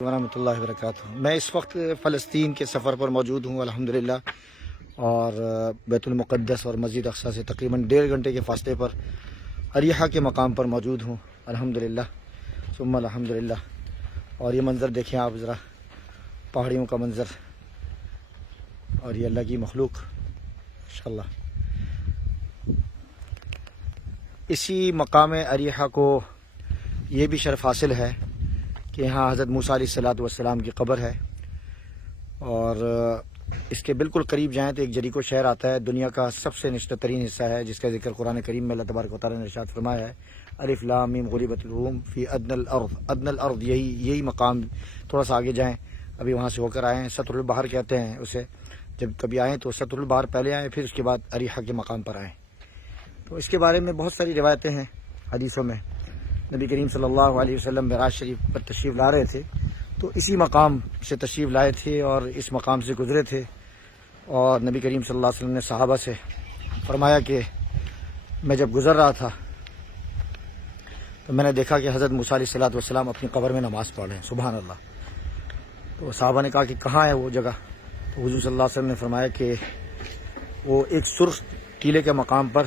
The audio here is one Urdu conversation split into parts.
ورحمۃ اللہ وبرکاتہ۔ میں اس وقت فلسطین کے سفر پر موجود ہوں الحمدللہ، اور بیت المقدس اور مسجد اقصی سے تقریباً 1.5 گھنٹے کے فاصلے پر اریحہ کے مقام پر موجود ہوں الحمدللہ ثم الحمدللہ۔ اور یہ منظر دیکھیں آپ ذرا، پہاڑیوں کا منظر اور یہ اللہ کی مخلوق ماشاءاللہ۔ اسی مقام اریحہ کو یہ بھی شرف حاصل ہے کہ یہاں حضرت موسیٰ علیہ السلام کی قبر ہے، اور اس کے بالکل قریب جائیں تو ایک جریکو شہر آتا ہے، دنیا کا سب سے نچلا ترین حصہ ہے، جس کا ذکر قرآن کریم میں اللہ تبارک و تعالیٰ نے ارشاد فرمایا ہے، الف لام میم غلبت الروم فی ادنی الارض۔ ادنی الارض یہی مقام، تھوڑا سا آگے جائیں، ابھی وہاں سے ہو کر آئے ہیں، سطر البحر کہتے ہیں اسے، جب کبھی آئیں تو سطر البحر پہلے آئیں، پھر اس کے بعد اریحہ کے مقام پر آئیں۔ تو اس کے بارے میں بہت ساری روایتیں ہیں حدیثوں میں۔ نبی کریم صلی اللہ علیہ وسلم معراج شریف پر تشریف لا رہے تھے تو اسی مقام سے تشریف لائے تھے اور اس مقام سے گزرے تھے، اور نبی کریم صلی اللہ علیہ وسلم نے صحابہ سے فرمایا کہ میں جب گزر رہا تھا تو میں نے دیکھا کہ حضرت موسیٰ علیہ السلام اپنی قبر میں نماز پڑھ رہے ہیں، سبحان اللہ۔ تو صحابہ نے کہا کہ کہاں ہے وہ جگہ؟ تو حضور صلی اللہ علیہ وسلم نے فرمایا کہ وہ ایک سرخ ٹیلے کے مقام پر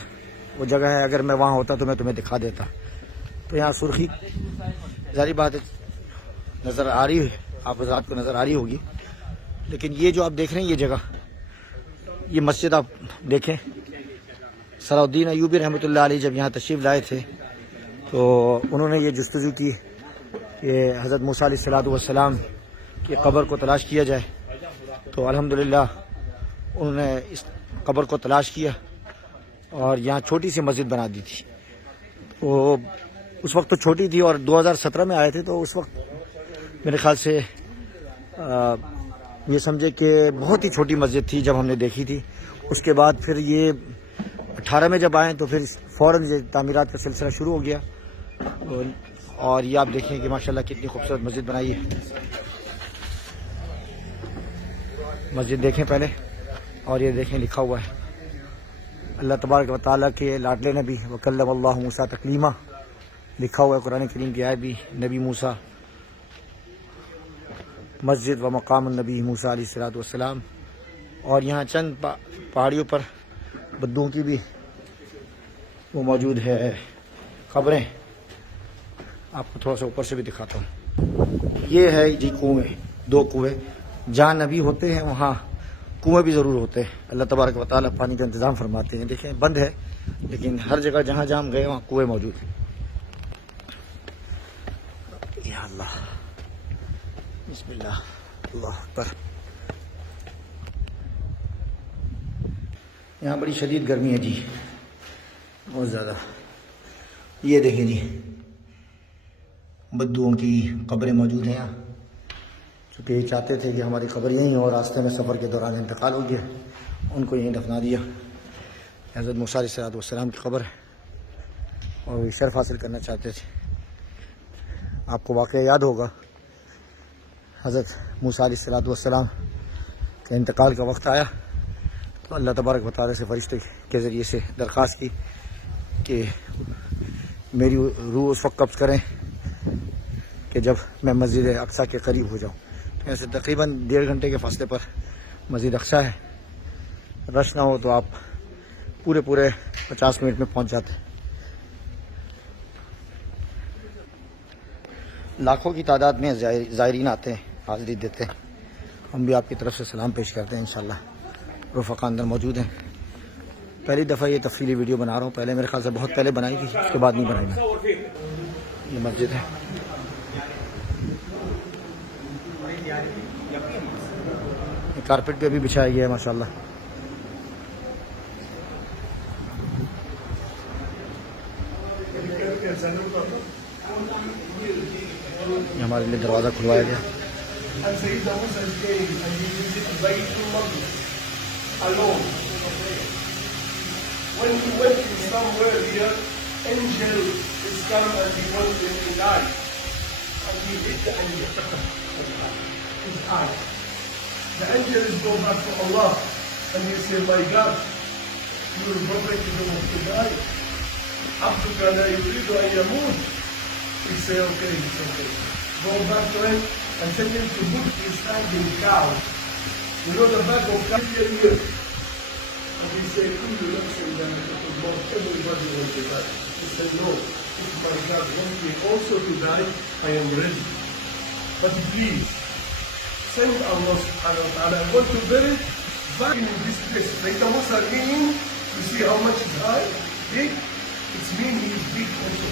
وہ جگہ ہے، اگر میں وہاں ہوتا تو میں تمہیں دکھا دیتا۔ تو یہاں سرخی ظاہری بات ہے نظر آ رہی ہے، آپ حضرات کو نظر آ رہی ہوگی، لیکن یہ جو آپ دیکھ رہے ہیں یہ جگہ، یہ مسجد آپ دیکھیں، صلاح الدین ایوبی رحمۃ اللہ علیہ جب یہاں تشریف لائے تھے تو انہوں نے یہ جستجو کی کہ حضرت موسیٰ علیہ السلام کی قبر کو تلاش کیا جائے، تو الحمدللہ انہوں نے اس قبر کو تلاش کیا اور یہاں چھوٹی سی مسجد بنا دی تھی۔ وہ اس وقت تو چھوٹی تھی، اور 2017 میں آئے تھے تو اس وقت میرے خیال سے یہ سمجھے کہ بہت ہی چھوٹی مسجد تھی جب ہم نے دیکھی تھی۔ اس کے بعد پھر یہ 18 میں جب آئیں تو پھر فوراً یہ تعمیرات کا سلسلہ شروع ہو گیا، اور یہ آپ دیکھیں کہ ماشاءاللہ کتنی خوبصورت مسجد بنائی ہے۔ مسجد دیکھیں پہلے، اور یہ دیکھیں لکھا ہوا ہے اللہ تبارک و تعالیٰ کے لاڈلے نبی وکلم اللہ موسیٰ تکلیما، لکھا ہوا ہے قرآن کریم کی آیت بھی، نبی موسیٰ مسجد و مقام النبی موسیٰ علیہ السلام۔ اور یہاں چند پہاڑیوں پر بدوؤں کی بھی وہ موجود ہے قبریں، آپ کو تھوڑا سا اوپر سے بھی دکھاتا ہوں۔ یہ ہے جی کنویں، 2 کنویں، جہاں نبی ہوتے ہیں وہاں کنویں بھی ضرور ہوتے ہیں، اللہ تبارک و تعالیٰ پانی کا انتظام فرماتے ہیں۔ دیکھیں بند ہے لیکن ہر جگہ جہاں ہم گئے وہاں کنویں موجود ہیں۔ یا اللہ، بسم اللہ، اللہ اکبر۔ یہاں بڑی شدید گرمی ہے جی، بہت زیادہ۔ یہ دیکھیں جی بدوؤں کی قبریں موجود ہیں یہاں، چونکہ یہ چاہتے تھے کہ ہماری قبر یہیں ہو، راستے میں سفر کے دوران انتقال ہو گیا، ان کو یہیں دفنا دیا۔ حضرت موسیٰ علیہ السلام کی قبر ہے اور وہ شرف حاصل کرنا چاہتے تھے۔ آپ کو واقعہ یاد ہوگا، حضرت موسیٰ علیہ السلام کے انتقال کا وقت آیا تو اللہ تبارک و تعالیٰ سے فرشتے کے ذریعے سے درخواست کی کہ میری روح اس وقت قبض کریں کہ جب میں مسجد اقصی کے قریب ہو جاؤں۔ ایسے تقریباً 1.5 گھنٹے کے فاصلے پر مسجد اقصی ہے، رش نہ ہو تو آپ پورے 50 منٹ میں پہنچ جاتے ہیں۔ لاکھوں کی تعداد میں زائرین آتے ہیں، حاضری دیتے ہیں۔ ہم بھی آپ کی طرف سے سلام پیش کرتے ہیں انشاءاللہ۔ رفقا اندر موجود ہیں، پہلی دفعہ یہ تفصیلی ویڈیو بنا رہا ہوں، پہلے میرے خیال سے بہت پہلے بنائی تھی، اس کے بعد نہیں بنائی میں۔ یہ مسجد ہے، کارپیٹ پہ بھی بچھایا گیا ہے ماشاءاللہ۔ یہ ہمارے لیے دروازہ کھلوایا گیا۔ The angels go back to Allah and they say, my God, your prophet is about to die. عبدك لا يريد أن يموت. He say, okay, it's okay. Go back to it. and tell him to put his hand in cow. You know the back of cow here. And he said, everybody wants to die. He said, no, if my God wants me also to die, I am ready. But please, send Allah subhanahu wa ta'ala. I want to bury it back in this place. Like the Musa meaning, you see how much is high, big? It's mean he is big also.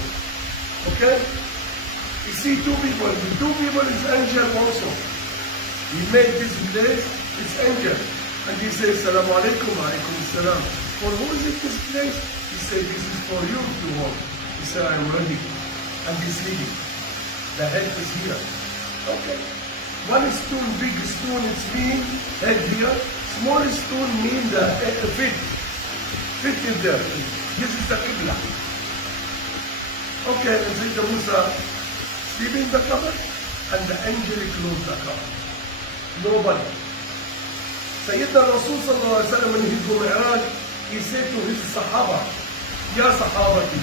Okay? You see two people. The two people is angel also. He made this place, it's angel. And he says, Assalamu alaikum, alaikum salam. For who is it this place? He said, this is for you to walk. He said, I am ready. And he's sleeping. The head is here. Okay. One stone, big stone, it's mean head here. Small stone mean the feet. Feet is there. This is the Qibla. Okay, and Sayyidina Musa sleeping in the cover, and the angel closed the cover. Nobody. Sayyidina Rasul sallallahu alaihi wasallam when he go Mi'raj, he said to his Sahaba, Ya Sahabati,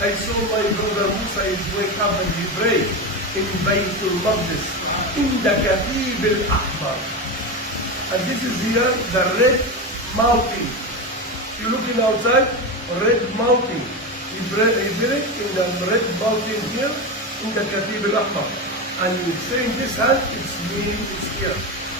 I saw my brother Musa is wake up and he prayed in Baytul Maqdis, in the Katib al-Ahmar. And this is here, the red mountain. You're looking outside, red mountain. He prayed in the red mountain here, in the Katib al-Ahmar. And you say in this hand, it's meaning it's here.